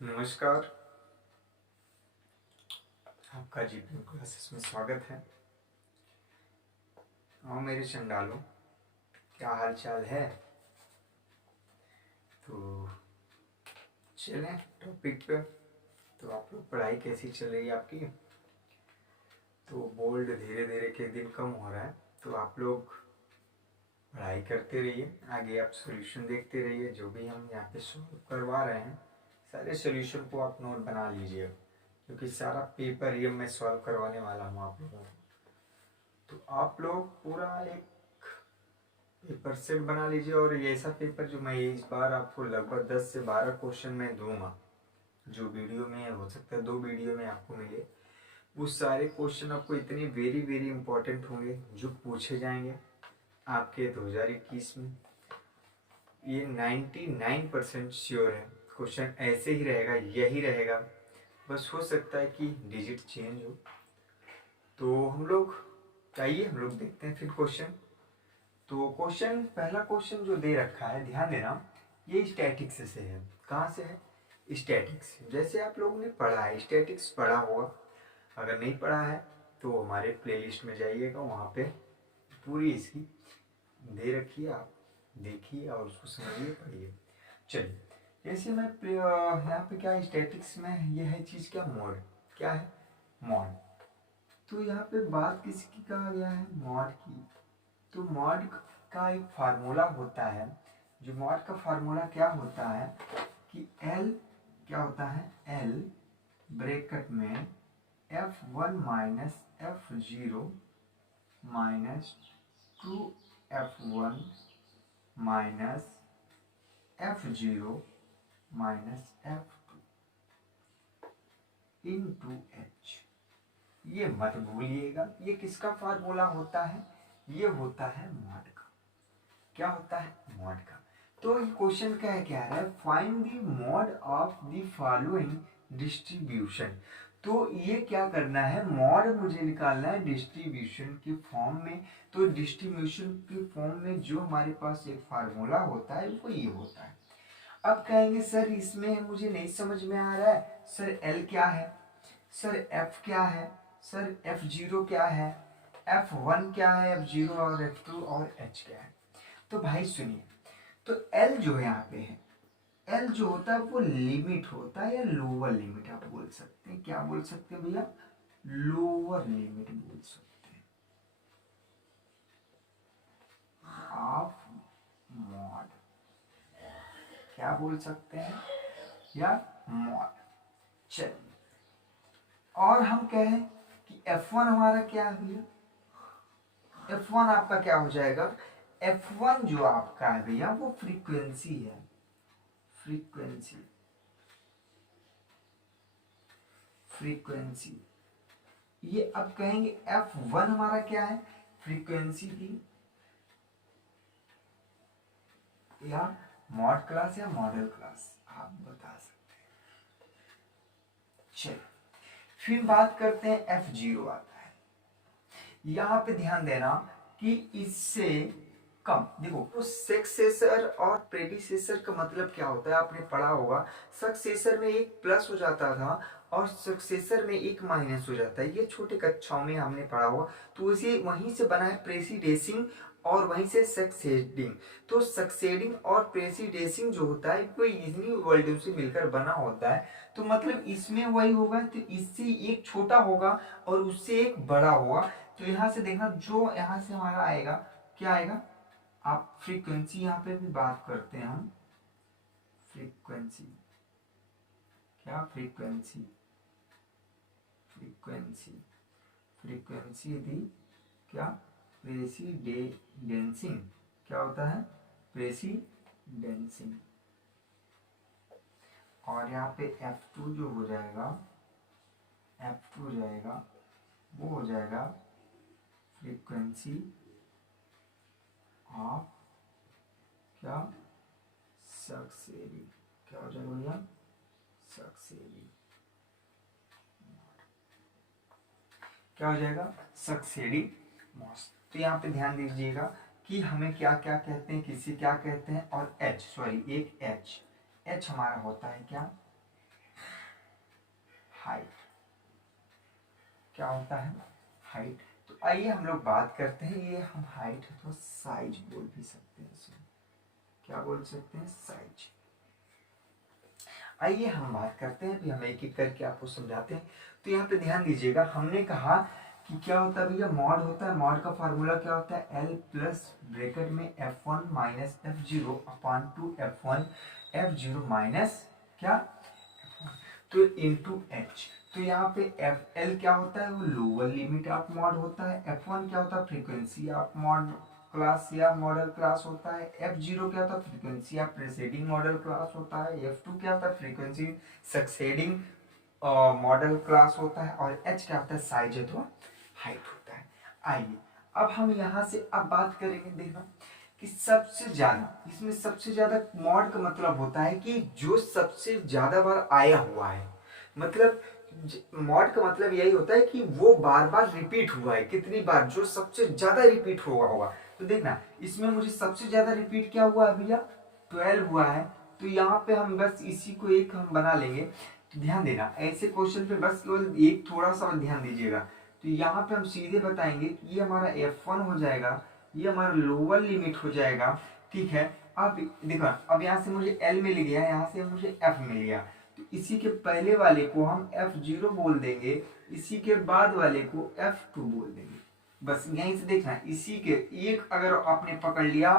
नमस्कार, आपका GPM classes में स्वागत है। और मेरे चंडालों, क्या हाल चाल है? तो चलें टॉपिक पे। तो आप लोग पढ़ाई कैसी चल रही है आपकी? तो बोल्ड धीरे धीरे के दिन कम हो रहा है, तो आप लोग पढ़ाई करते रहिए, आगे आप सॉल्यूशन देखते रहिए। जो भी हम यहाँ पे सॉल्व करवा रहे हैं, सारे सॉल्यूशन को आप नोट बना लीजिए, क्योंकि सारा पेपर ये मैं सॉल्व करवाने वाला हूँ आप लोगों को। तो आप लोग पूरा एक पेपर सेट बना लीजिए, और ये ऐसा पेपर जो मैं इस बार आपको लगभग 10 से 12 क्वेश्चन में दूंगा, जो वीडियो में हो सकता है 2 वीडियो में आपको मिले। वो सारे क्वेश्चन आपको इतने वेरी वेरी इंपॉर्टेंट होंगे जो पूछे जाएंगे आपके 2021 में। ये 99% श्योर है, क्वेश्चन ऐसे ही रहेगा, यही रहेगा। बस हो सकता है कि डिजिट चेंज हो। तो हम लोग आइए हम लोग देखते हैं फिर क्वेश्चन। तो क्वेश्चन, पहला क्वेश्चन जो दे रखा है, ध्यान देना, ये स्टैटिक्स से है। कहाँ से है? स्टैटिक्स। जैसे आप लोगों ने पढ़ा है, स्टैटिक्स पढ़ा होगा। अगर नहीं पढ़ा है तो हमारे प्लेलिस्ट में जाइएगा, वहाँ पे पूरी इसकी दे रखी है, आप देखिए और उसको समझिए, पढ़िए। चलिए, जैसे मैं यहाँ पे क्या स्टैटिक्स में ये है चीज़, क्या मॉड, क्या है मॉड। तो यहाँ पे बात किसकी कहा गया है? मॉड की। तो मॉड का एक फार्मूला होता है, जो मॉड का फार्मूला क्या होता है कि L क्या होता है, L ब्रैकेट में F1 minus F0 minus 2F1 minus F0 minus F2 into H। ये मत भूलिएगा, ये किसका फार्मूला होता है? ये होता है मॉड का। क्या होता है? मॉड का। तो ये क्वेश्चन क्या है, क्या है, find the mod of the following distribution. तो ये क्या करना है, मॉड मुझे निकालना है डिस्ट्रीब्यूशन के फॉर्म में। तो डिस्ट्रीब्यूशन के फॉर्म में जो हमारे पास एक फार्मूला होता है वो ये होता है। अब कहेंगे सर इसमें मुझे नहीं समझ में आ रहा है, सर L क्या है, सर F क्या है, सर F0 क्या है, F1 क्या है, F0 और F2 और H क्या है। तो भाई सुनिए, तो L जो है यहाँ पे है, L जो होता है वो लिमिट होता है, या लोअर लिमिट आप बोल सकते हैं। क्या बोल सकते हैं भैया? लोअर लिमिट बोल सकते हैं ऑफ मॉड। क्या बोल सकते हैं? या मॉड। चलिए, और हम कहें कि F1 हमारा क्या है भैया? F1 आपका क्या हो जाएगा? F1 जो आपका है भैया वो फ्रीक्वेंसी है, फ्रीक्वेंसी, फ्रीक्वेंसी। ये अब कहेंगे F1 हमारा क्या है? फ्रीक्वेंसी की, या मॉड क्लास या मॉडल क्लास आप बता सकते हैं। चलिए, फिर बात करते हैं F0 आता है। यहां पे ध्यान देना कि इससे कम, देखो तो सक्सेसर और प्रेडिसेसर का मतलब क्या होता है, आपने पढ़ा होगा। सक्सेसर में एक प्लस हो जाता था और सक्सेसर में एक माइनस हो जाता है, ये छोटे कक्षाओं में हमने पढ़ा होगा। तो इसे वहीं से बना है प्रेसिडेसिंग, और वहीं से सक्सेडिंग। तो सक्सेडिंग और प्रेसिडेसिंग जो होता है वो इन्हीं वर्डों से मिलकर बना होता है। तो मतलब इसमें वही होगा, तो इससे एक छोटा होगा और उससे एक बड़ा होगा। तो यहाँ से देखना, जो यहाँ से हमारा आएगा, क्या आएगा, आप फ्रीक्वेंसी यहाँ पे भी बात करते हैं हम, फ्रीक्वेंसी, क्या फ्रीक्वेंसी, फ्रीक्वेंसी, फ्रीक्वेंसी दी क्या, प्रेसिडेंसिंग। क्या होता है? प्रेसिडेंसिंग। और यहाँ पे F2 जो हो जाएगा, F2 हो जाएगा, वो हो जाएगा फ्रीक्वेंसी ऑफ क्या, सक्सेडी। क्या हो जाएगा भैया? सक्सेडी। क्या हो जाएगा? सक्सेडी मॉस। तो यहाँ पे ध्यान दीजिएगा कि हमें क्या क्या कहते हैं, किसी क्या कहते हैं, और H, सॉरी एक H हमारा होता है क्या, हाइट, क्या होता है हाइट। तो आइए हम लोग बात करते हैं, ये हम हाइट है तो साइज बोल भी सकते हैं इसमें, क्या बोल सकते हैं साइज। आइए हम बात करते हैं, अभी हम एक एक करके आपको समझाते हैं। तो यहाँ पे ध्यान दीजिएगा, हमने कहा कि क्या होता है भैया मॉड होता है, मॉड का फार्मूला क्या होता है L प्लस ब्रैकेट में F1 minus F0 upon two F1 F0 minus क्या तो इंटू एच। तो यहाँ पे एफ एल क्या होता है, वो लोअर लिमिट ऑफ मॉड होता है। F1 क्या होता है, फ्रीक्वेंसी ऑफ मॉड क्लास या मॉडल क्लास होता है। F0 क्या होता है, फ्रीक्वेंसी ऑफ प्रेसीडिंग मॉडल क्लास होता है। F2 क्या होता है, फ्रीक्वेंसी सक्सेडिंग मॉडल क्लास होता है। और H क्या होता है, साइज अथवा हाइट होता है। आइए अब हम यहाँ से अब बात करेंगे, देखना कि सबसे ज्यादा, इसमें सबसे ज्यादा मॉड का मतलब होता है कि जो सबसे ज्यादा बार आया हुआ है, मतलब मॉड का मतलब यही होता है कि वो बार बार रिपीट हुआ है, कितनी बार, जो सबसे ज्यादा रिपीट हुआ होगा। तो देखना इसमें मुझे सबसे ज्यादा रिपीट क्या हुआ है भैया, 12 हुआ है। तो यहाँ पे हम बस इसी को एक हम बना लेंगे। तो ध्यान देना ऐसे क्वेश्चन पे बस केवल एक थोड़ा सा ध्यान दीजिएगा। तो यहाँ पे हम सीधे बताएंगे कि ये हमारा F1 हो जाएगा, ये हमारा लोअर लिमिट हो जाएगा, ठीक है। अब देखो अब यहाँ से मुझे L मिल गया, यहाँ से मुझे F मिल गया। तो इसी के पहले वाले को हम F0 बोल देंगे, इसी के बाद वाले को F2 बोल देंगे। बस यहीं से देखना, इसी के एक अगर आपने पकड़ लिया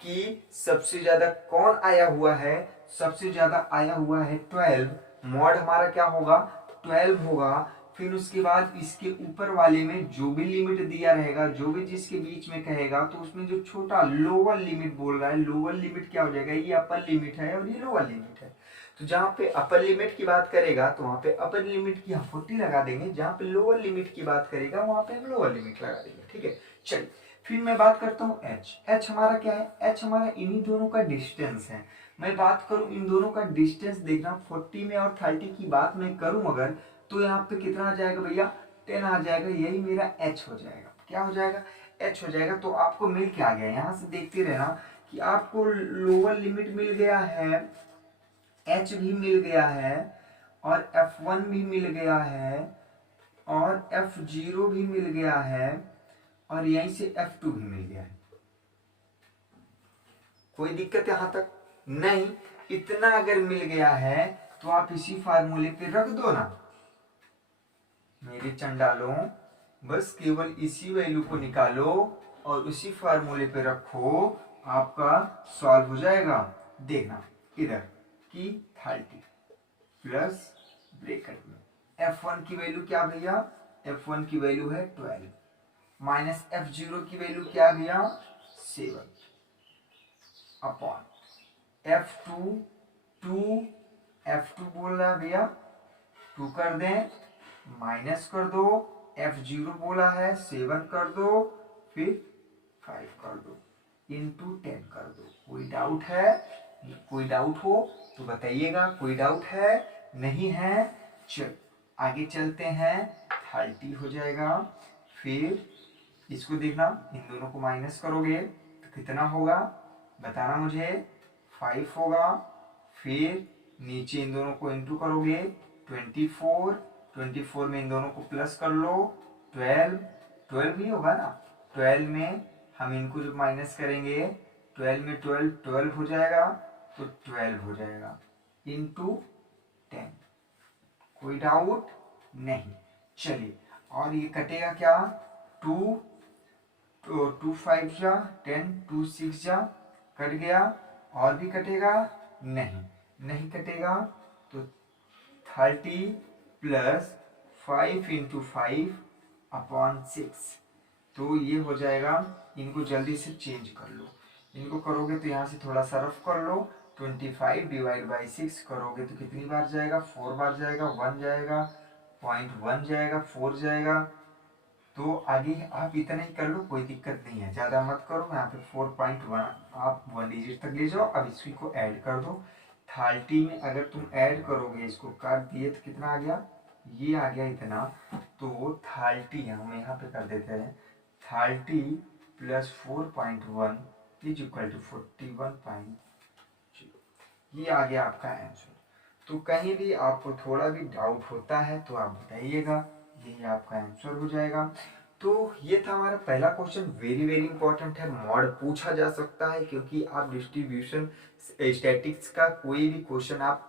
कि सबसे ज्यादा कौन आया हुआ है, सबसे ज्यादा आया हुआ है 12, मॉड हमारा क्या होगा 12 होगा। फिर उसके बाद इसके ऊपर वाले में जो भी लिमिट दिया रहेगा, जो भी जिसके बीच में कहेगा, तो उसमें जो छोटा लोअर लिमिट बोल रहा है, लोअर लिमिट क्या हो जाएगा, ये अपर लिमिट है और ये लोअर लिमिट है। तो जहाँ पे अपर लिमिट की बात करेगा तो वहाँ पे अपर लिमिट की हम 40 लगा देंगे, जहाँ पे लोअर लिमिट की बात करेगा वहाँ पे हम लोअर लिमिट लगा देंगे, ठीक है। चलिए फिर मैं बात करता हूँ एच। एच हमारा क्या है, एच हमारा इन्हीं दोनों का डिस्टेंस है। मैं बात करूँ इन दोनों का डिस्टेंस, देखना 40 में और 30 की बात मैं करूँ अगर, तो यहाँ पे कितना आ जाएगा भैया 10 आ जाएगा, यही मेरा एच हो जाएगा। क्या हो जाएगा, एच हो जाएगा। तो आपको मिल के आ गया, यहाँ से देखते रहना कि आपको लोअर लिमिट मिल गया है, एच भी मिल गया है, और F1 भी मिल गया है, और F0 भी मिल गया है, और यहीं से F2 भी मिल गया है। कोई दिक्कत यहां तक नहीं। इतना अगर मिल गया है तो आप इसी फार्मूले पे रख दो ना मेरे चंडालों, बस केवल इसी वैल्यू को निकालो और उसी फार्मूले पे रखो, आपका सॉल्व हो जाएगा। देखना इधर की 30 प्लस ब्रैकेट में F1 की वैल्यू क्या भैया, F1 की वैल्यू है 12 माइनस F0 की वैल्यू क्या भैया 7 अपॉन F2 2, F2 बोल रहा है भैया 2 कर दें, माइनस कर दो, F0 बोला है 7 कर दो, फिर 5 कर दो, इंटू 10 कर दो। कोई डाउट है, कोई डाउट हो तो बताइएगा, कोई डाउट है नहीं है। चल आगे चलते हैं, 30 हो जाएगा। फिर इसको देखना, इन दोनों को माइनस करोगे तो कितना होगा बताना मुझे, 5 होगा। फिर नीचे इन दोनों को इंटू करोगे 24, 24 में इन दोनों को प्लस कर लो 12, 12 भी होगा ना, 12 में हम इनको जब माइनस करेंगे 12 में 12 12 हो जाएगा, तो 12 हो जाएगा इंटू 10। कोई डाउट नहीं। चलिए और ये कटेगा क्या, 2 तो 2 5 जा 10, 2 6 जा कट गया, और भी कटेगा नहीं, नहीं कटेगा। तो 30 प्लस 5 इंटू 5 अपॉन 6, तो ये हो जाएगा। इनको जल्दी से चेंज कर लो, इनको करोगे तो यहाँ से थोड़ा सा रफ कर लो, 25 डिवाइड बाई 6 करोगे तो कितनी बार जाएगा, 4 बार जाएगा, 1 जाएगा, 0.1 जाएगा, 4 जाएगा। तो आगे आप इतना ही कर लो, कोई दिक्कत नहीं है, ज़्यादा मत करो। यहाँ पे 4.1 आप 1 डिजिट तक ले जाओ। अब इसी को ऐड कर दो, 30 में अगर तुम ऐड करोगे, इसको काट दिए तो कितना आ गया, ये आ गया इतना। तो 30 हम यहाँ पे कर देते हैं, 30 प्लस 4.1 इज इक्वल टू 41.0, ये आ गया आपका आंसर। तो कहीं भी आपको थोड़ा भी डाउट होता है तो आप बताइएगा, यही आपका आंसर हो जाएगा। तो ये था हमारा पहला क्वेश्चन, वेरी वेरी इंपॉर्टेंट है, मॉड पूछा जा सकता है, क्योंकि आप डिस्ट्रीब्यूशन स्टैटिक्स का कोई भी क्वेश्चन आप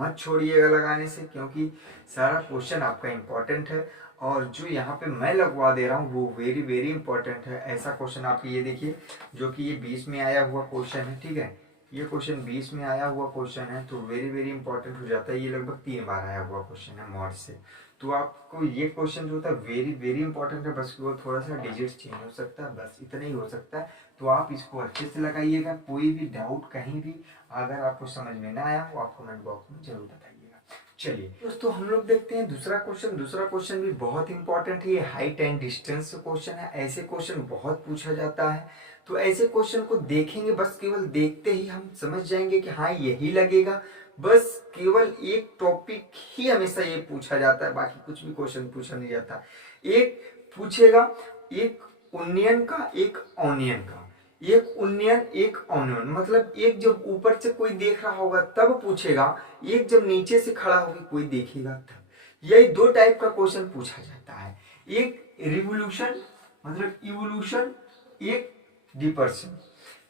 मत छोड़िएगा लगाने से, क्योंकि सारा क्वेश्चन आपका इंपॉर्टेंट है। और जो यहाँ पे मैं लगवा दे रहा हूँ वो वेरी वेरी इंपॉर्टेंट है। ऐसा क्वेश्चन आप ये देखिए, जो कि ये 20 में आया हुआ क्वेश्चन है, ठीक है, ये क्वेश्चन 20 में आया हुआ क्वेश्चन है, तो वेरी वेरी इंपॉर्टेंट हो जाता है। ये लगभग 3 बार आया हुआ क्वेश्चन है मॉड से। तो आपको ये क्वेश्चन जो होता है वेरी वेरी इंपॉर्टेंट है, बस वो थोड़ा सा डिजिट चेंज हो सकता है, बस इतना ही हो सकता है। तो आप इसको अच्छे से लगाइएगा। कोई भी डाउट कहीं भी अगर आपको समझ में ना आया हो आप कमेंट बॉक्स में जरूर बताइएगा। चलिए दोस्तों, हम लोग देखते हैं दूसरा क्वेश्चन। दूसरा क्वेश्चन भी बहुत इंपॉर्टेंट है, ये हाइट एंड डिस्टेंस क्वेश्चन है। ऐसे क्वेश्चन बहुत पूछा जाता है, तो ऐसे क्वेश्चन को देखेंगे, बस केवल देखते ही हम समझ जाएंगे कि हाँ यही लगेगा। बस केवल एक टॉपिक ही हमेशा ये पूछा जाता है, बाकी कुछ भी क्वेश्चन पूछा नहीं जाता। एक पूछेगा, एक ओनियन का एक ऑनियन का, एक ओनियन एक ऑनियन, मतलब एक जब ऊपर से कोई देख रहा होगा तब पूछेगा, एक जब नीचे से खड़ा होकर कोई देखेगा तब। यही 2 टाइप का क्वेश्चन पूछा जाता है, एक रिवोल्यूशन मतलब इवोल्यूशन, एक डिपर्सन।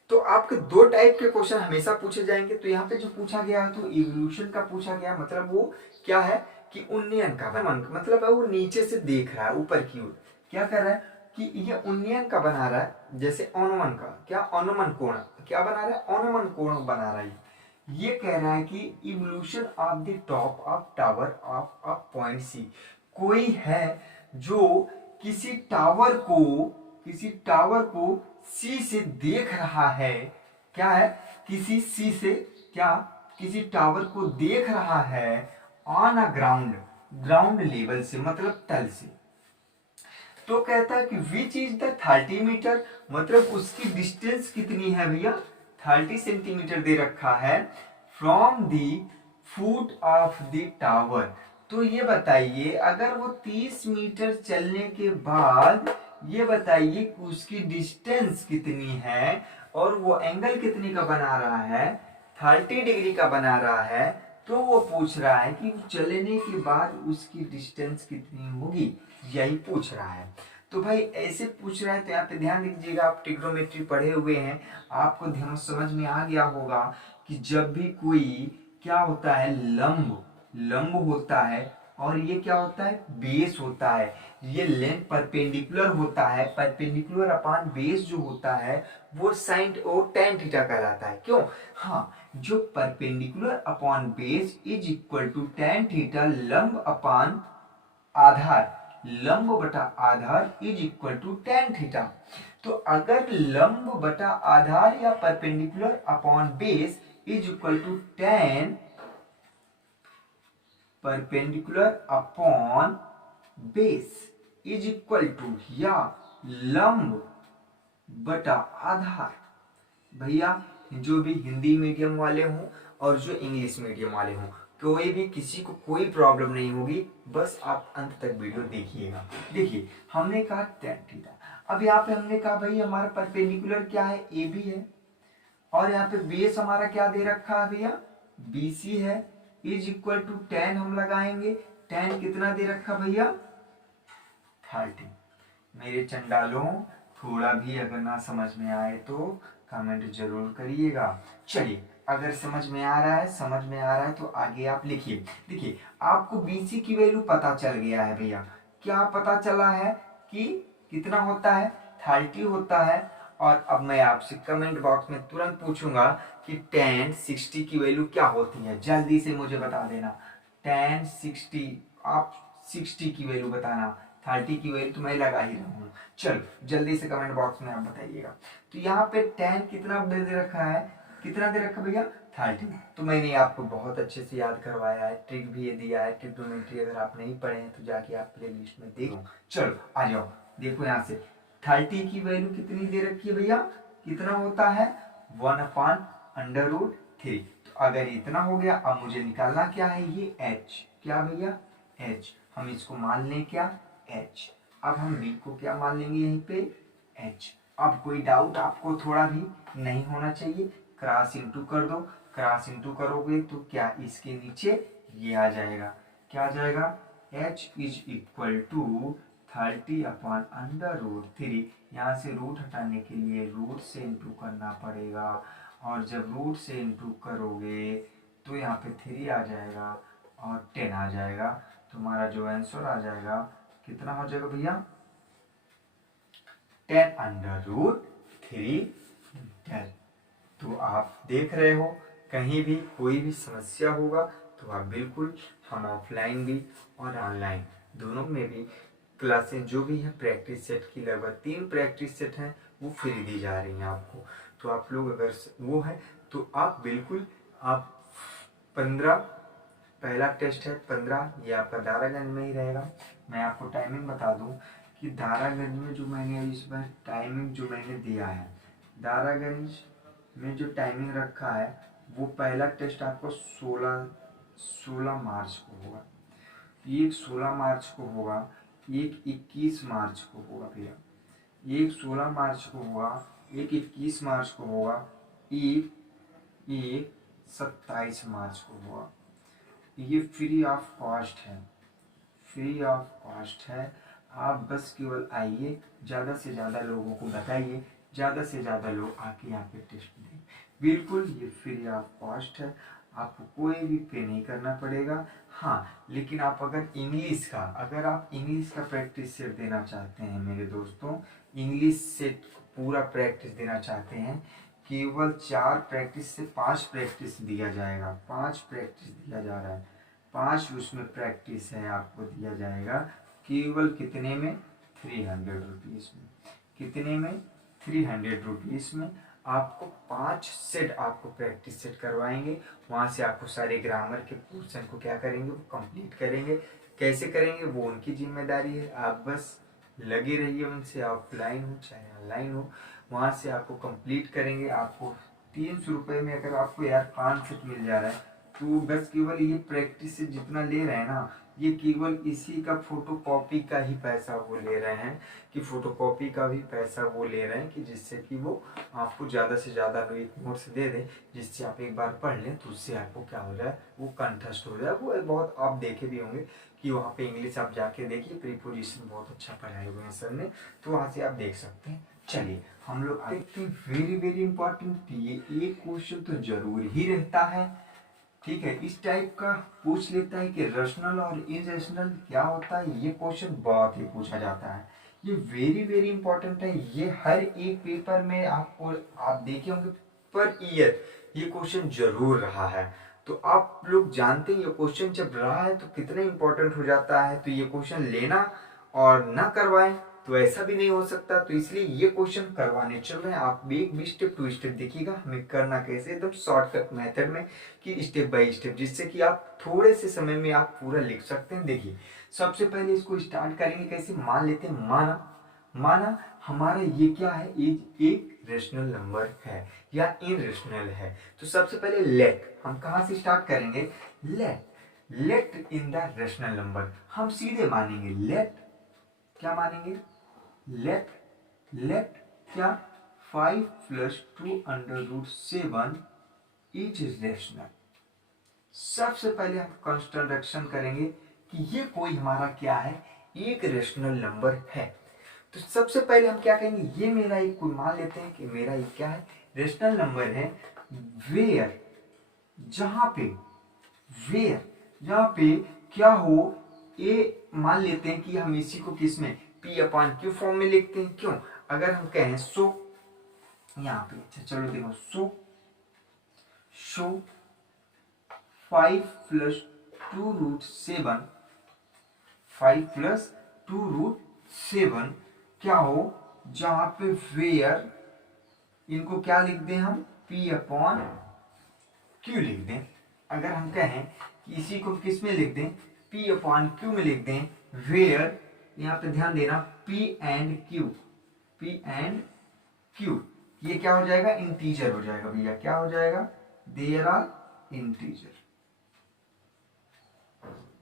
तो आपके 2 टाइप के क्वेश्चन हमेशा पूछे जाएंगे। तो यहाँ पे जो पूछा गया है तो इवोल्यूशन का पूछा गया, मतलब वो क्या है कि उन्नयन का मतलब है वो नीचे से देख रहा है ऊपर की ओर, क्या कर रहा है कि ये उन्नयन का बना रहा है, जैसे अनुमान का क्या अनुमान कोण क्या बना रहा है, अनुमान कोण बना रहा है। ये कह रहा है कि evolution of the top of tower of a point C. कोई है जो किसी टावर को सी से देख रहा है, क्या है किसी सी से क्या किसी टावर को देख रहा है ऑन अ ग्राउंड लेवल से, मतलब तल से। तो कहता है कि विच इज द 30 मीटर, मतलब उसकी डिस्टेंस कितनी है भैया, 30 सेंटीमीटर दे रखा है from the foot of the tower. तो ये बताइए अगर वो 30 मीटर चलने के बाद ये बताइए कि उसकी डिस्टेंस कितनी है और वो एंगल कितने का बना रहा है, 30 डिग्री का बना रहा है। तो वो पूछ रहा है कि चलने के बाद उसकी डिस्टेंस कितनी होगी, यही पूछ रहा है। तो भाई ऐसे पूछ रहा है तो यहाँ पे ध्यान दीजिएगा, आप ट्रिग्नोमेट्री पढ़े हुए हैं, आपको ध्यान समझ में आ गया होगा कि जब भी कोई क्या होता है लंब होता है और ये क्या होता है बेस होता है, ये लेंथ परपेंडिकुलर होता है, परपेंडिकुलर अपॉन बेस जो होता है वो साइन और tan थीटा कहलाता है। क्यों, हाँ, जो perpendicular upon base is equal to tan theta लंब अपॉन आधार, लंब बटा आधार is equal to tan theta. तो अगर लंब बटा आधार या perpendicular upon base is equal to tan perpendicular upon base is equal to या लंब बटा आधार, भैया जो भी हिंदी मीडियम वाले हों और जो इंग्लिश मीडियम वाले हों, कोई भी किसी को कोई प्रॉब्लम नहीं होगी, बस आप अंत तक वीडियो देखिएगा। देखिए हमने कहा tan थीटा, अब यहाँ पे हमने कहा भाई हमारा परपेंडिकुलर क्या है ए बी है, और यहाँ पे बेस हमारा क्या दे रखा है भैया बी सी है, इज इक्वल टू tan हम लगाएंगे, tan कितना दे रखा भैया 30। मेरे चंडालों थोड़ा भी अगर ना समझ में आए तो कमेंट जरूर करिएगा। चलिए अगर समझ में आ रहा है तो आगे आप लिखिए। देखिए आपको BC की वैल्यू पता चल गया है भैया, क्या पता चला है कि कितना होता है 30 होता है। और अब मैं आपसे कमेंट बॉक्स में तुरंत पूछूंगा कि tan 60 की वैल्यू क्या होती है, जल्दी से मुझे बता देना। tan 60 आप 60 की वैल्यू बताना, 30 की वैल्यू तो मैं लगा ही रहा हूँ। चलो जल्दी से कमेंट बॉक्स में आप बताइएगा। तो यहाँ पे tan कितना दे रखा है, कितना दे रखा भैया 30। तो मैंने आपको बहुत अच्छे से याद करवाया है, ट्रिक भी ये दिया है, ट्रिग्नोमेट्री अगर आप नहीं पढ़े हैं तो जाके आप प्ले लिस्ट में देखो। चलो आ जाओ, देखो यहाँ से 30 की वैल्यू कितनी दे रखी है भैया, कितना होता है 1/√3। तो अगर इतना हो गया, अब मुझे निकालना क्या है ये h, क्या भैया h, हम इसको मान लें क्या h। अब हम b को क्या मान लेंगे यहीं पे h। अब कोई डाउट आपको थोड़ा भी नहीं होना चाहिए, क्रॉस इंटू कर दो, क्रॉस इंटू करोगे तो क्या इसके नीचे ये आ जाएगा, क्या आ जाएगा, h इज इक्वल टू 30/√3। यहाँ से रूट हटाने के लिए रूट से इंटू करना पड़ेगा, और जब रूट से इंटू करोगे तो यहाँ पे 3 आ जाएगा और 10 आ जाएगा। तुम्हारा जो आंसर आ जाएगा कितना हो जाएगा भैया, 10√3 मीटर। तो आप देख रहे हो, कहीं भी कोई भी समस्या होगा तो आप बिल्कुल, हम ऑफलाइन भी और ऑनलाइन दोनों में भी क्लासेस जो भी है प्रैक्टिस सेट की लगभग 3 प्रैक्टिस सेट हैं वो फ्री दी जा रही हैं आपको। तो आप लोग अगर वो है तो आप बिल्कुल, आप 15, पहला टेस्ट है 15, ये आपका दारागंज में ही रहेगा। मैं आपको टाइमिंग बता दूं कि दारागंज में जो मैंने इस बार टाइमिंग जो मैंने दिया है, दारागंज में जो टाइमिंग रखा है वो पहला टेस्ट आपको 16 मार्च को होगा, एक 16 मार्च को होगा, एक 21 मार्च को होगा भैया, एक 16 मार्च को होगा, एक 21 मार्च को होगा, एक 27 मार्च को होगा। ये फ्री ऑफ कॉस्ट है, फ्री ऑफ कॉस्ट है। आप बस केवल आइए, ज़्यादा से ज़्यादा लोगों को बताइए, ज़्यादा से ज़्यादा लोग आके यहाँ पे टेस्ट दें। बिल्कुल ये फ्री ऑफ कॉस्ट है, आपको कोई भी पे नहीं करना पड़ेगा। हाँ, लेकिन आप अगर इंग्लिश का, अगर आप इंग्लिश का प्रैक्टिस सेट देना चाहते हैं मेरे दोस्तों, इंग्लिश सेट पूरा प्रैक्टिस देना चाहते हैं, केवल 4 प्रैक्टिस से 5 प्रैक्टिस दिया जाएगा, 5 प्रैक्टिस दिया जा रहा है, 5 उसमें प्रैक्टिस है आपको दिया जाएगा केवल कितने में, 300 रुपीज़ में। कितने में, 300 रुपीज़ में आपको 5 सेट आपको प्रैक्टिस सेट करवाएंगे। वहाँ से आपको सारे ग्रामर के पोर्शन को क्या करेंगे, वो कंप्लीट करेंगे। कैसे करेंगे वो उनकी जिम्मेदारी है, आप बस लगे रहिए उनसे, ऑफलाइन हो चाहे ऑनलाइन हो, वहाँ से आपको कंप्लीट करेंगे। आपको 300 रुपये में अगर आपको यार 5 सेट मिल जा रहा है तो बस केवल ये प्रैक्टिस से जितना ले रहे हैं ना, ये केवल इसी का फोटो कॉपी का ही पैसा वो ले रहे हैं, कि फोटो कॉपी का भी पैसा वो ले रहे हैं, कि जिससे कि वो आपको ज़्यादा से ज़्यादा एक नोट्स दे दें, जिससे आप एक बार पढ़ लें तो उससे आपको क्या हो जाए, वो कंठस्थ हो जाए। वो बहुत आप देखे भी होंगे कि वहाँ पे इंग्लिश आप जाके देखिए, प्रीपोजिशन बहुत अच्छा पढ़ाए हुए हैं सर ने, तो वहाँ से आप देख सकते हैं। चलिए हम लोग देखते हैं, वेरी वेरी इंपॉर्टेंट, ये एक क्वेश्चन तो जरूर ही रहता है, ठीक है, इस टाइप का पूछ लेता है कि रैशनल और इरेशनल क्या होता है। ये क्वेश्चन बहुत ही पूछा जाता है, ये वेरी वेरी इंपॉर्टेंट है। ये हर एक पेपर में आपको, आप देखे होंगे पर ईयर ये क्वेश्चन जरूर रहा है। तो आप लोग जानते हैं ये क्वेश्चन जब रहा है तो कितना इंपॉर्टेंट हो जाता है। तो ये क्वेश्चन लेना और ना करवाएं तो ऐसा भी नहीं हो सकता। तो इसलिए ये क्वेश्चन करवाने चल रहे हैं। आप एक भी स्टेप टू स्टेप देखिएगा हमें करना कैसे, एकदम शॉर्टकट मेथड में, कि स्टेप बाय स्टेप, जिससे कि आप थोड़े से समय में आप पूरा लिख सकते हैं। देखिए सबसे पहले इसको स्टार्ट करेंगे कैसे, मान लेते हैं, माना हमारा ये क्या है, एक रेशनल नंबर है या इनरेशनल है। तो सबसे पहले लेट, हम कहाँ से स्टार्ट करेंगे, let in the rational number. हम सीधे मानेंगे लेट, क्या मानेंगे, लेट क्या, 5 + 2√7 इज रेशनल। सबसे पहले हम कंस्ट्रक्शन करेंगे कि ये कोई हमारा क्या है, एक रेशनल नंबर है। तो सबसे पहले हम क्या कहेंगे, ये मेरा एक, कोई मान लेते हैं कि मेरा एक क्या है, रेशनल नंबर है, वेयर, जहां पे क्या हो, ए, मान लेते हैं कि हम इसी को किस में, P/Q फॉर्म में लिखते हैं। क्यों, अगर हम कहें सो, यहाँ पे, अच्छा चलो देखो, सो 5 + 2√7, 5 + 2√7 क्या हो, जहां पे वेयर, इनको क्या लिख दें हम, P/Q लिख दें। अगर हम कहें कि इसी को किस में लिख दें, P/Q में लिख दें, वेयर, यहाँ पे ध्यान देना, P and Q, ये क्या हो जाएगा, इंटीजर हो जाएगा भैया, क्या हो जाएगा, देयर आर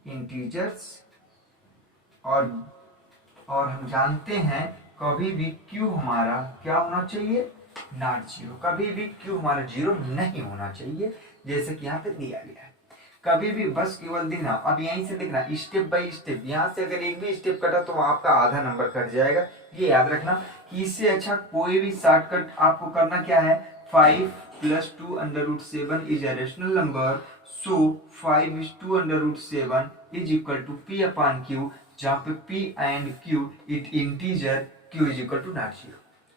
इंटीजर्स। और हम जानते हैं कभी भी Q हमारा क्या होना चाहिए, नॉट जीरो, कभी भी Q हमारा जीरो नहीं होना चाहिए। जैसे कि यहाँ पे दिया गया है। कभी भी बस केवल देखना, अब यहीं से देखना स्टेप बाय स्टेप, यहाँ से अगर एक भी स्टेप कटा तो आपका आधा नंबर कट जाएगा। ये याद रखना कि इससे अच्छा कोई भी शॉर्टकट आपको करना क्या है, 5 + 2 √7 is a rational number, so 5 is 2 √7 is equal to P/Q, जहाँ पे P and Q it integer, Q is equal to not 0।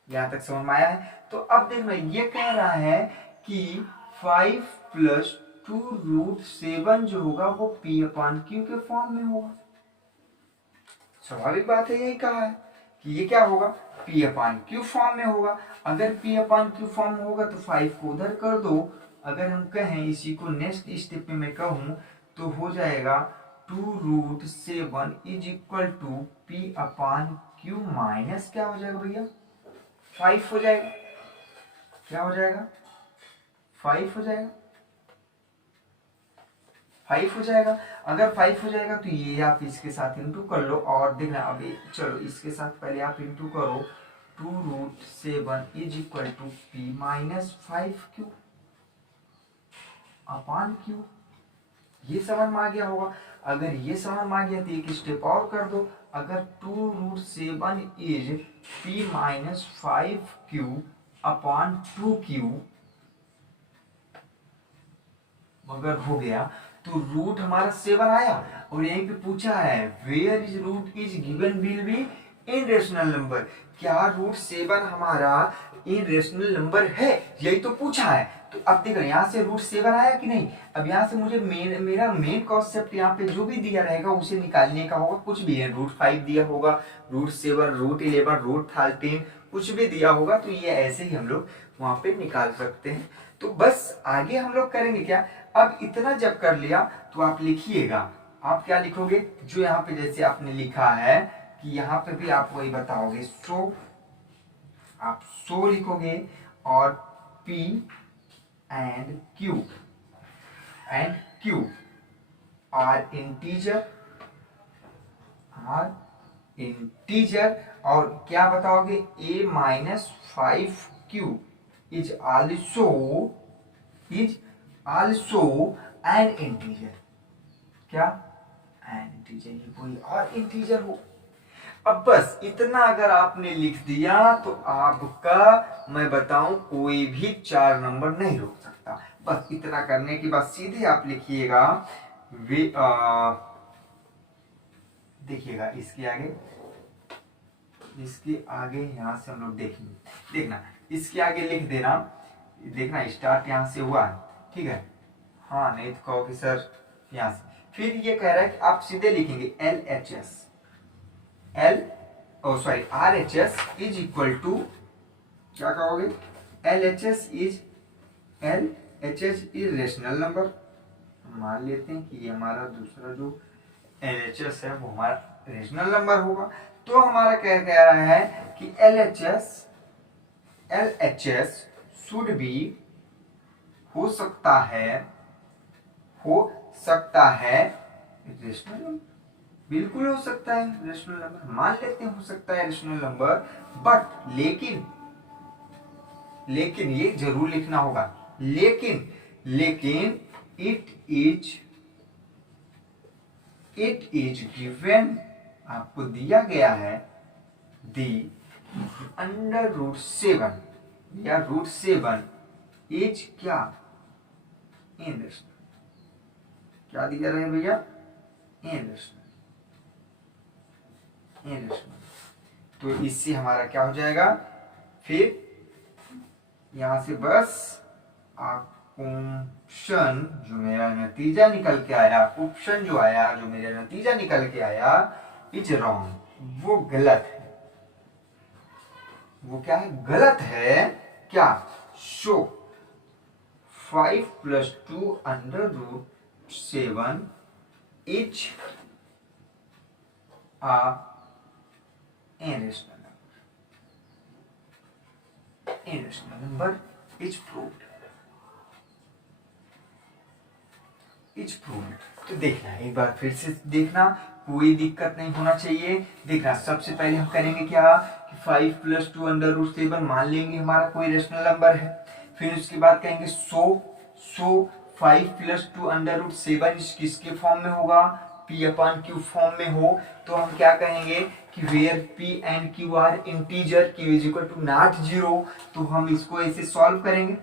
यहाँ तक समझ में आया है। तो अब देखना ये कह रहा है कि 5 + 2 √7 जो होगा वो P/Q के फॉर्म में होगा। स्वाभाविक बात है, यही कहा है कि ये क्या होगा, P/Q फॉर्म में होगा। अगर P/Q फॉर्म में होगा तो 5 को उधर कर दो। अगर हम कहें इसी को नेक्स्ट स्टेप में मैं कहूँ तो हो जाएगा 2 √7 is equal to P/Q minus क्या हो जाएगा भैया, 5 हो जाएगा। क्या हो जाएगा, 5 हो जाएगा, 5 हो जाएगा। अगर 5 हो जाएगा तो ये आप इसके साथ इंटू कर लो और देखना, अभी चलो इसके साथ पहले आप इंटू करो, 2 √7 is equal to P minus 5Q upon Q। ये समझ में आ गया होगा। अगर ये समझ में आ गया तो एक स्टेप और कर दो, अगर 2 √7 is P minus 5Q upon 2Q अगर हो गया तो रूट हमारा 7 आया और यहीं पे पूछा है where is root is given will be irrational number, क्या रूट 7 हमारा इन रेशनल नंबर है, यही तो पूछा है। तो अब देखो यहाँ से रूट 7 आया कि नहीं। अब यहाँ से मुझे मेरा मेन कॉन्सेप्ट यहाँ पे जो भी दिया रहेगा उसे निकालने का होगा। कुछ भी है, √5 दिया होगा, √7, √11, √13 कुछ भी दिया होगा तो ये ऐसे ही हम लोग वहां पे निकाल सकते हैं। तो बस आगे हम लोग करेंगे क्या, अब इतना जब कर लिया तो आप लिखिएगा, आप क्या लिखोगे, जो यहाँ पे जैसे आपने लिखा है कि यहाँ पे भी आप वही बताओगे, सो आप सो लिखोगे और P and Q are integer और क्या बताओगे, A minus 5Q is also an integer. क्या, एन इंटीजर, ये कोई और इंटीजर हो। अब बस इतना अगर आपने लिख दिया तो आपका मैं बताऊं कोई भी 4 नंबर नहीं रोक सकता। बस इतना करने के बाद सीधे आप लिखिएगा, देखिएगा इसके आगे यहाँ से हम लोग देखेंगे, देखना इसके आगे लिख देना, देखना स्टार्ट यहाँ से हुआ, ठीक है। हाँ नहीं तो कहोगे सर यहाँ से, फिर ये कह रहा है कि आप सीधे लिखेंगे RHS इज इक्वल टू, क्या कहोगे, LHS इज रेशनल नंबर। मान लेते हैं कि ये हमारा दूसरा जो LHS है वो हमारा रेशनल नंबर होगा। तो हमारा क्या कह रहा है कि LHS शुड बी, हो सकता है रेशनल नंबर, बिल्कुल हो सकता है रेशनल नंबर, मान लेते हैं हो सकता है रेशनल नंबर, बट लेकिन ये जरूर लिखना होगा, लेकिन इट इज गिवन, आपको दिया गया है दी अंडर √7 या √7 इज क्या, इन रेशनल, क्या दिया रहे भैया, इन रेशनल। तो इससे हमारा क्या हो जाएगा, फिर यहां से बस ऑप्शन जो मेरा नतीजा निकल के आया, ऑप्शन जो आया जो मेरा नतीजा निकल के आया इज रॉन्ग, वो गलत है। वो क्या है, गलत है। क्या, show 5 + 2 √7 is a irrational number is proved। तो देखना एक बार फिर से देखना, कोई दिक्कत नहीं होना चाहिए। देखना सबसे पहले हम करेंगे क्या कि 5 + 2 √7 मान लेंगे हमारा कोई रेशनल नंबर है। फिर उसके बाद कहेंगे सो 5 प्लस 2 अंडर रूट 7 किसके फॉर्म में होगा, p अपॉन q फॉर्म में हो, तो हम क्या कहेंगे कि where p and q are integer, q is equal to not 0, तो हम इसको ऐसे सॉल्व करेंगे।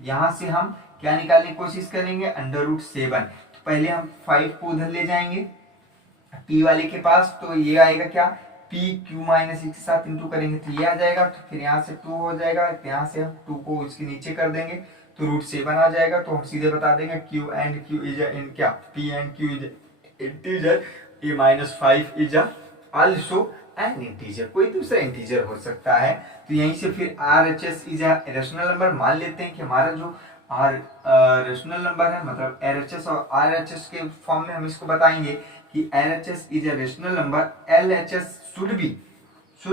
यहाँ से हम क्या निकालने की कोशिश करेंगे, अंडर रूट 7। तो पहले हम 5 को उधर ले जाएंगे p वाले के पास, तो ये आएगा क्या, p q माइनस के साथ इंटू करेंगे तो ये आ जाएगा, तो फिर यहाँ से 2 हो जाएगा, यहाँ से हम 2 को इसके नीचे कर देंगे तो रूट 7 आ जाएगा। तो हम सीधे बता देंगे q and q is in क्या, p and q is integer, a minus 5 is also an integer, कोई दूसरा इंटीजर हो सकता है। तो यहीं से फिर RHS इज रेशनल नंबर मान लेते हैं कि हमारा जो रेशनल नंबर है, मतलब RHS और RHS के फॉर्म में हम इसको बताएंगे कि RHS is a rational number, LHS should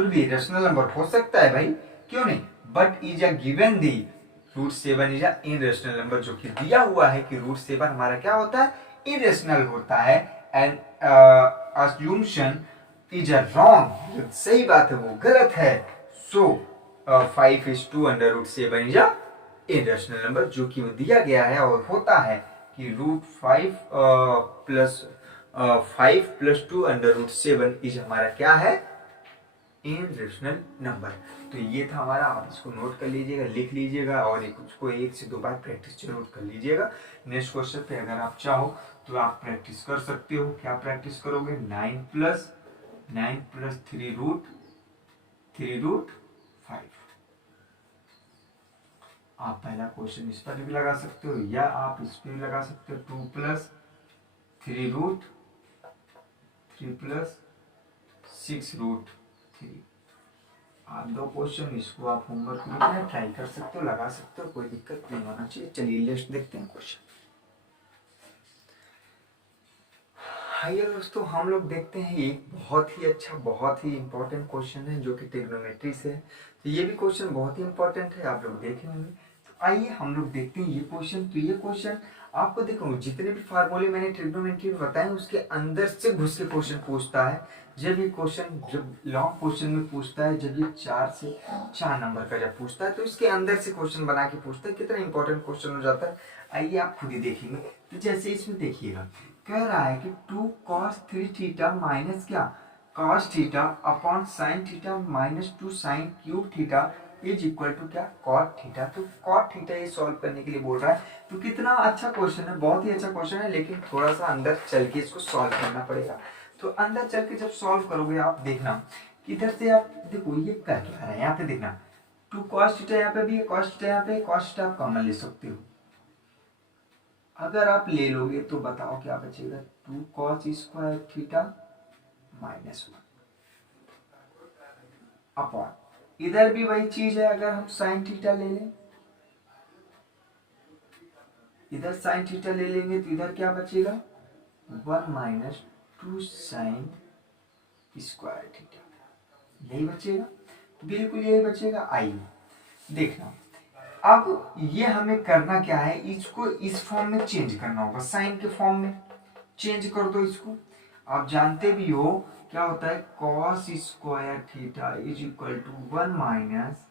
be rational number हो सकता है भाई, क्यों नहीं, but is a given the root 7 is a irrational number, जो कि दिया हुआ है कि रूट 7 हमारा क्या होता है, इरेशनल होता है। And assumption is a wrong, सही बात है वो गलत है। So 5 is 2 under root 7 is a irrational number, जो कि दिया गया है और होता है कि root 5 plus 2 under root 7 is हमारा क्या है, इरेशनल नंबर। तो ये था हमारा, आप इसको नोट कर लीजिएगा, लिख लीजिएगा और उसको 1 से 2 बार प्रैक्टिस जरूर कर लीजिएगा। नेक्स्ट क्वेश्चन पे अगर आप चाहो तो आप प्रैक्टिस कर सकते हो। क्या प्रैक्टिस करोगे, 9 प्लस 3 रूट 5। आप पहला क्वेश्चन इस पर भी लगा सकते हो या आप इस पर भी लगा सकते हो, 2 प्लस 3 रूट 3 प्लस 6 रूट 3। आप 2 क्वेश्चन, इसको आप होमवर्क में ट्राई कर सकते हो, लगा सकते हो, कोई दिक्कत नहीं होना चाहिए। चलिए लिस्ट देखते हैं क्वेश्चन। आइए दोस्तों, हम लोग देखते हैं एक बहुत ही अच्छा, बहुत ही इंपॉर्टेंट क्वेश्चन है जो कि ट्रिग्नोमेट्री से है। तो ये भी क्वेश्चन बहुत ही इंपॉर्टेंट है, आप लोग देखे होंगे। तो आइए हम लोग देखते हैं ये क्वेश्चन। तो ये क्वेश्चन आपको देखो, जितने भी फार्मूले मैंने ट्रिग्नोमेट्री में बताए उसके अंदर से घुस के क्वेश्चन पूछता है। जब ये क्वेश्चन, जब लॉन्ग क्वेश्चन में पूछता है, जब ये 4 से 4 नंबर का जब पूछता है, तो इसके अंदर से क्वेश्चन बना के पूछता है, कितना इंपॉर्टेंट क्वेश्चन हो जाता है। आइए आप खुद ही देखेंगे। तो जैसे इसमें देखिएगा, कह रहा है कि 2 cos 3 थीटा माइनस क्या, cos theta upon sine theta minus 2 sine cube theta is equal to क्या, cot थीटा। तो cot थीटा ये सॉल्व करने के लिए बोल रहा है। तो कितना अच्छा क्वेश्चन है, बहुत ही अच्छा क्वेश्चन है, लेकिन थोड़ा सा अंदर चल के इसको सॉल्व करना पड़ेगा। तो अंदर चल के जब सॉल्व करोगे आप देखना, इधर से आप देखो ये कर क्या रहा है, यहाँ पे देखना 2 cos थीटा यहाँ पे भी है, cos थीटा यहाँ पे, cos थीटा आप कॉमन ले सकते हो। अगर आप ले लोगे तो बताओ क्या बचेगा, 2 cos square theta minus 1 upon, इधर भी वही चीज है, अगर हम साइन थीटा ले लें, इधर साइन थीटा ले लेंगे तो इधर क्या बचेगा, 1 माइनस 2 साइन स्क्वायर थीटा, यही बचेगा, बिल्कुल यही बचेगा। आइए देखना, अब ये हमें करना क्या है, इसको इस फॉर्म में चेंज करना होगा, साइन के फॉर्म में चेंज कर दो इसको। आप जानते भी हो क्या होता है, cos square theta is equal to 1 minus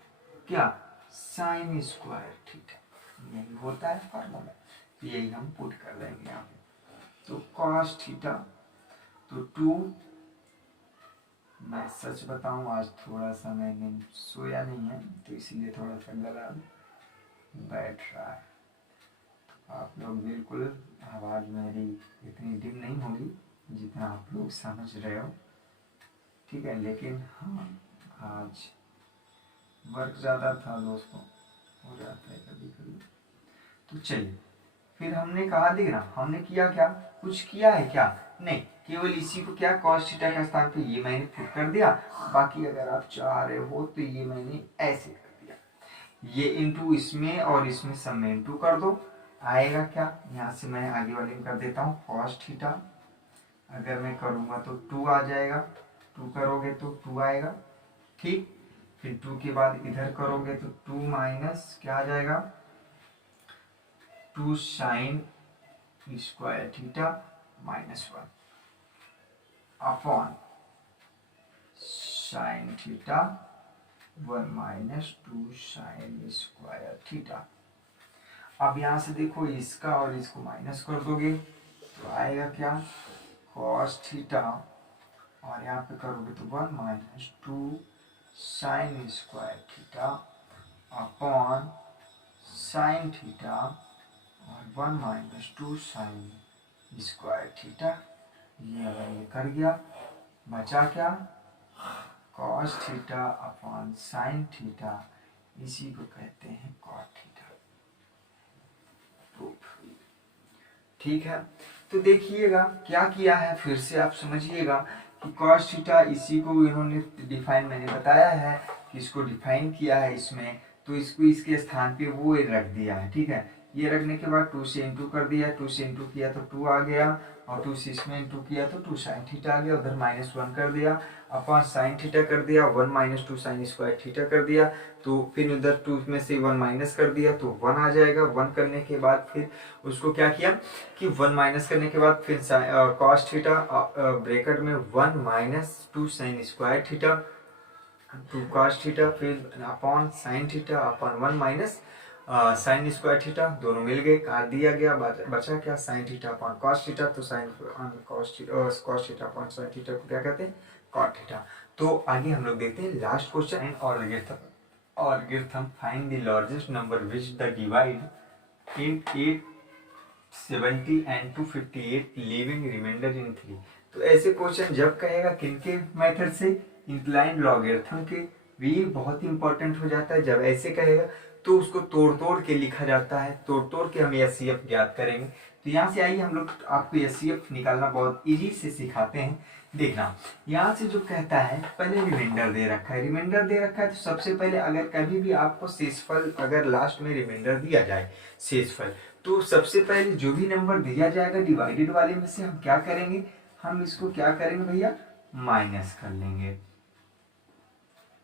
क्या, साइन स्क्वायर थीटा, यही होता है फॉर्मूला। यही हम पुट कर देंगे यहाँ पे। तो cos थीटा, तो 2, मैं सच बताऊं आज थोड़ा सा मैंने सोया नहीं है, तो इसीलिए थोड़ा सा गला बैठ रहा है। आप लोग बिल्कुल, आवाज़ मेरी इतनी डिम नहीं होगी जितना आप लोग समझ रहे हो, ठीक है। लेकिन हाँ, आज वर्क ज़्यादा था दोस्तों, हो जाता है कभी कभी। तो चलिए, फिर हमने कहा देखना, हमने किया क्या, कुछ किया है क्या, नहीं, केवल इसी को क्या, cos थीटा का स्थान पे ये मैंने पुट कर दिया। बाकी अगर आप चाह रहे हो तो ये मैंने ऐसे कर दिया, ये इंटू इसमें और इसमें सब में इंटू कर दो, आएगा क्या, यहाँ से मैं आगे वाले में कर देता हूँ, cos थीटा अगर मैं करूँगा तो 2 आ जाएगा, 2 करोगे तो 2 आएगा, ठीक। फिर 2 के बाद इधर करोगे तो 2 माइनस क्या आ जाएगा, 2 sine square theta minus 1 upon sine theta 1 minus 2 sine square theta. अब यहाँ से देखो इसका और इसको माइनस कर दोगे तो आएगा क्या, कॉस थीटा, और यहाँ पे करोगे तो 1 minus 2 sine square theta upon sine theta और 1 माइनस 2 साइन स्क्वायर थीटा। ये अगर ये कर गया, बचा क्या, cos theta upon sine theta, इसी को कहते हैं कॉट थीटा। ठीक है, तो देखिएगा क्या किया है, फिर से आप समझिएगा कि कॉस थीटा, इसी को इन्होंने डिफाइन, मैंने बताया है कि इसको डिफाइन किया है इसमें, तो इसको इसके स्थान पे वो रख दिया है। ठीक है, ये रखने के बाद 2 से इंटू कर दिया, 2 से इंटू किया तो 2 आ गया, और 2 से इसमें इंटू किया तो 2 साइन थीटा आ गया, उधर -1 कर दिया, अपॉन साइन थीटा कर दिया, 1 माइनस 2 साइन स्क्वायर थीटा कर दिया, तो फिर उधर 2 में से 1 माइनस कर दिया तो 1 आ जाएगा। 1 करने के बाद फिर उसको क्या किया कि 1 माइनस करने के बाद फिर कॉस थीटा ब्रैकेट में 1 minus 2 sine square theta 2 cos theta, फिर upon sine theta upon 1 minus sine square theta, दोनों मिल गए, काट दिया गया, बचा क्या, sine theta upon cos theta, तो sine cos theta upon sine theta को क्या कहते हैं, कॉट थीटा। तो आगे हम लोग देखते हैं last question, algorithm find the largest number which the divide in 870 and 258 leaving remainder in 3। तो ऐसे क्वेश्चन जब कहेगा किनके मेथड से, इंक्लाइंड लॉगरिथम के, भी बहुत इंपॉर्टेंट हो जाता है। जब ऐसे कहेगा तो उसको तोड़ तोड़ के लिखा जाता है, तोड़ तोड़ के हम एचसीएफ ज्ञात करेंगे। तो यहाँ से आइए हम लोग आपको एचसीएफ निकालना बहुत इजी से सिखाते हैं। देखना, यहाँ से जो कहता है, पहले रिमाइंडर दे रखा है, रिमाइंडर दे रखा है, तो सबसे पहले अगर कभी भी आपको शेषफल अगर लास्ट में रिमाइंडर दिया जाए शेषफल, तो सबसे पहले जो भी नंबर दिया जाएगा डिवाइडेड वाले में से हम क्या करेंगे, हम इसको क्या करेंगे भैया, माइनस कर लेंगे।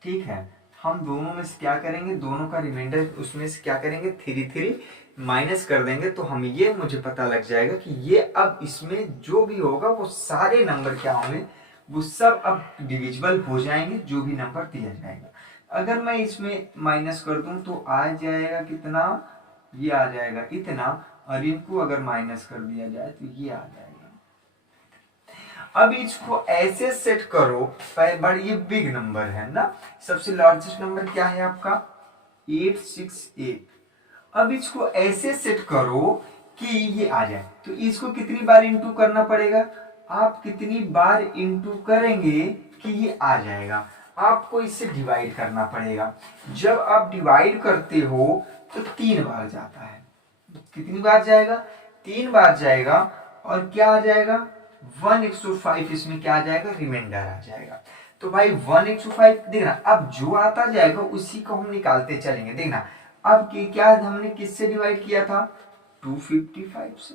ठीक है, हम दोनों में से क्या करेंगे, दोनों का रिमाइंडर उसमें से क्या करेंगे, 3 माइनस कर देंगे, तो हम ये मुझे पता लग जाएगा कि ये अब इसमें जो भी होगा वो सारे नंबर क्या होंगे, वो सब अब डिविजिबल हो जाएंगे, जो भी नंबर दिया जाएगा। अगर मैं इसमें माइनस कर दूं तो आ जाएगा कितना, ये आ जाएगा इतना, और इनको अगर माइनस कर दिया जाए तो ये आ जाएगा। अब इसको ऐसे सेट करो, बट ये बिग नंबर है ना, सबसे लार्जेस्ट नंबर क्या है आपका 868। अब इसको ऐसे सेट करो कि ये आ जाए, तो इसको कितनी बार इंटू करना पड़ेगा, आप कितनी बार इंटू करेंगे कि ये आ जाएगा, आपको इससे डिवाइड करना पड़ेगा। जब आप डिवाइड करते हो तो 3 बार जाता है, कितनी बार जाएगा, 3 बार जाएगा, और क्या आ जाएगा 1/5, इसमें क्या आ जाएगा, रिमाइंडर आ जाएगा। तो भाई 1/5 देखना, अब जो आता जाएगा उसी को हम निकालते चलेंगे। देखना अब क्या हमने किससे डिवाइड किया था, 255 से।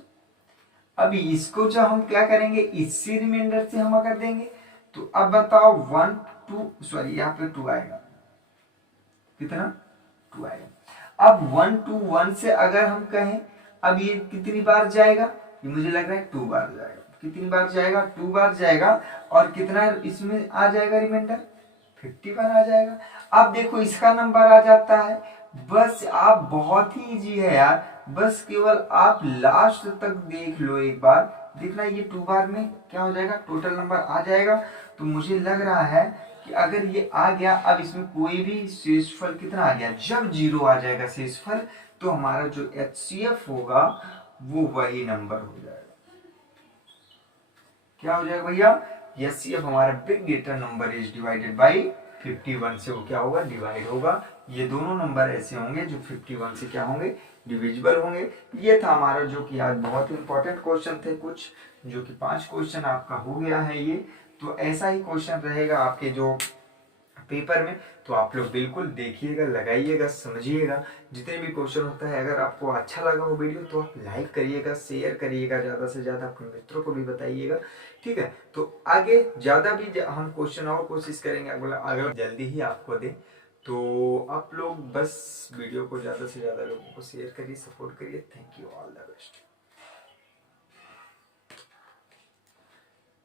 अभी इसको जब हम क्या करेंगे, इसी रिमाइंडर से हम अगर देंगे, तो अब बताओ 1 2 सॉरी यहाँ पे 2 आएगा, कितना 2 आएगा। अब 1 2 1 से अगर हम कहें, अब ये कितनी बार जाएगा, ये मुझे लग रहा है 2 बार जाएगा, कितनी बार जाएगा, 2 बार जाएगा, और कितना इसमें आ जाएगा रिमाइंडर, 51 आ जाएगा। अब देखो इसका नंबर आ जाता है, बस आप बहुत ही इजी है यार, बस केवल आप लास्ट तक देख लो एक बार, देखना ये 2 बार में क्या हो जाएगा, टोटल नंबर आ जाएगा। तो मुझे लग रहा है कि अगर ये आ गया, अब इसमें कोई भी शेषफल कितना आ गया, जब 0 आ जाएगा शेषफल, तो हमारा जो एचसीएफ होगा वो वही नंबर हो जाएगा। क्या हो जाएगा भैया, एचसीएफ हमारा big greater number is divided by 51 से वो क्या होगा, डिवाइड होगा। ये दोनों नंबर ऐसे होंगे जो 51 से क्या होंगे, डिविजिबल होंगे। ये था हमारा जो कि आज बहुत इंपॉर्टेंट क्वेश्चन थे कुछ, जो कि 5 क्वेश्चन आपका हो गया है ये। तो ऐसा ही क्वेश्चन रहेगा आपके जो पेपर में, तो आप लोग बिल्कुल देखिएगा, लगाइएगा, समझिएगा। जितने भी क्वेश्चन होता है, अगर आपको अच्छा लगा हो वीडियो तो आप लाइक करिएगा, शेयर करिएगा, ज़्यादा से ज़्यादा अपने मित्रों को भी बताइएगा। ठीक है, तो आगे ज़्यादा भी हम क्वेश्चन और कोशिश करेंगे अगला जल्दी ही आपको दें। तो आप लोग बस वीडियो को ज़्यादा से ज़्यादा लोगों को शेयर करिए, सपोर्ट करिए। Thank you, all the best.